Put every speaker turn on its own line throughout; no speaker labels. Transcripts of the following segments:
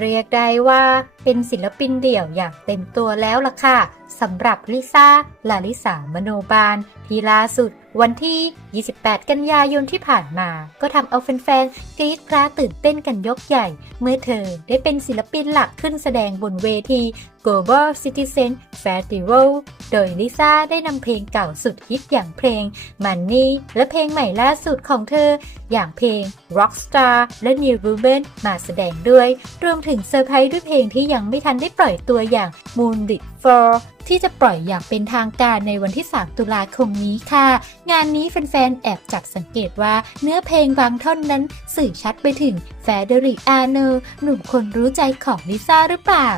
เรียกได้ว่าเป็นศิลปินเดี่ยวอย่างเต็มตัวแล้วล่ะค่ะสำหรับลิซ่าลาลิสามโนบาล ที่ล่าสุด วันที่ 28 กันยายนที่ผ่านมา ก็ทำเอาแฟนๆกรี๊ดกราดตื่นเต้นกันยกใหญ่ เมื่อเธอได้เป็นศิลปินหลักขึ้นแสดงบนเวที Global Citizen Festival โดยลิซ่าได้นำเพลงเก่าสุดฮิตอย่างเพลง Money และเพลงใหม่ล่าสุดของเธอ อย่างเพลง Rockstar และ New Ruben มาแสดงด้วย รวมถึงเซอร์ไพรส์ด้วยเพลงที่ยังไม่ทันได้ปล่อยตัวอย่าง Moonlit 4ที่จะปล่อยอย่างเป็นทางการในวันที่ 3 ตุลาคมนี้ค่ะ งานนี้แฟนๆ แอบจับสังเกตว่าเนื้อเพลงบางท่อนนั้นสื่อชัดไปถึงแฟเดริกอาเนอร์หนุ่มคนรู้ใจของลิซ่าหรือเปล่า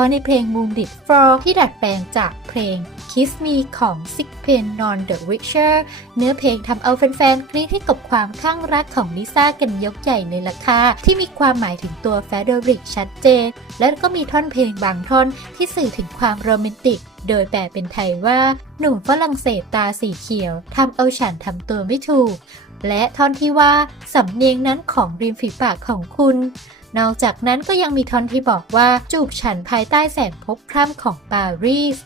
าะในเพลง Moonlit 4ที่ดัดแปลงจากเพลง Kiss Me ของ Six Pen Non The Richer เนื้อเพลงทำเอาแฟนๆกรี๊ดให้กับความข้างรักของลิซ่ากันยกใหญ่เลยล่ะค่ะ ที่มีความหมายถึงตัวแฟเดริกชัดเจน และก็มีท่อนเพลงบางท่อนที่สื่อถึงความโรแมนติกโดยแปลเป็นไทยว่า หนุ่มฝรั่งเศสตาสีเขียวทำเอาฉันทำตัวไม่ถูก และท่อนที่ว่าสำเนียงนั้นของริมฝีปากของคุณ นอกจากนั้นก็ยังมีท่อนที่บอกว่าจูบฉันภายใต้แสงพบคร่ำของปารีส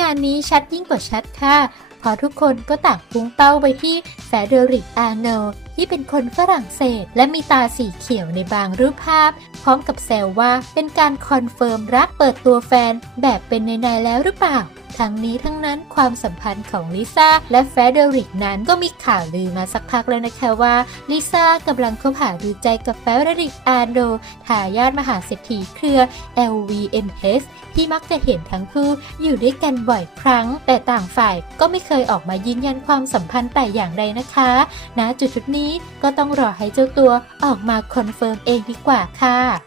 งานนี้ชัดยิ่งกว่าชัดค่ะเพราะทุกคนก็ต่างพุ่งเป้าไปที่แฟเดริกอาร์โน ที่เป็นคนฝรั่งเศส และมีตาสีเขียวในบางรูปภาพ พร้อมกับแซวว่าเป็นการคอนเฟิร์มรักเปิดตัวแฟนแบบเป็นในๆแล้วหรือเปล่า ทั้งนี้ทั้งนั้นความสัมพันธ์ของลิซ่าและแฟเดริกนั้นก็มีข่าวลือมาสักพักแล้วนะคะว่าลิซ่ากำลังคบหาดูใจกับแฟเดริกอาร์โนทายาทมหาเศรษฐีเครือ LVMH ที่มักจะเห็นทั้งคู่อยู่ด้วยกันบ่อยครั้ง แต่ต่างฝ่ายก็ไม่เคยออกมายืนยันความสัมพันธ์แต่อย่างใดนะคะณจุดจุดนี้ก็ต้องรอให้เจ้าตัวออกมาคอนเฟิร์มเองดีกว่าค่ะ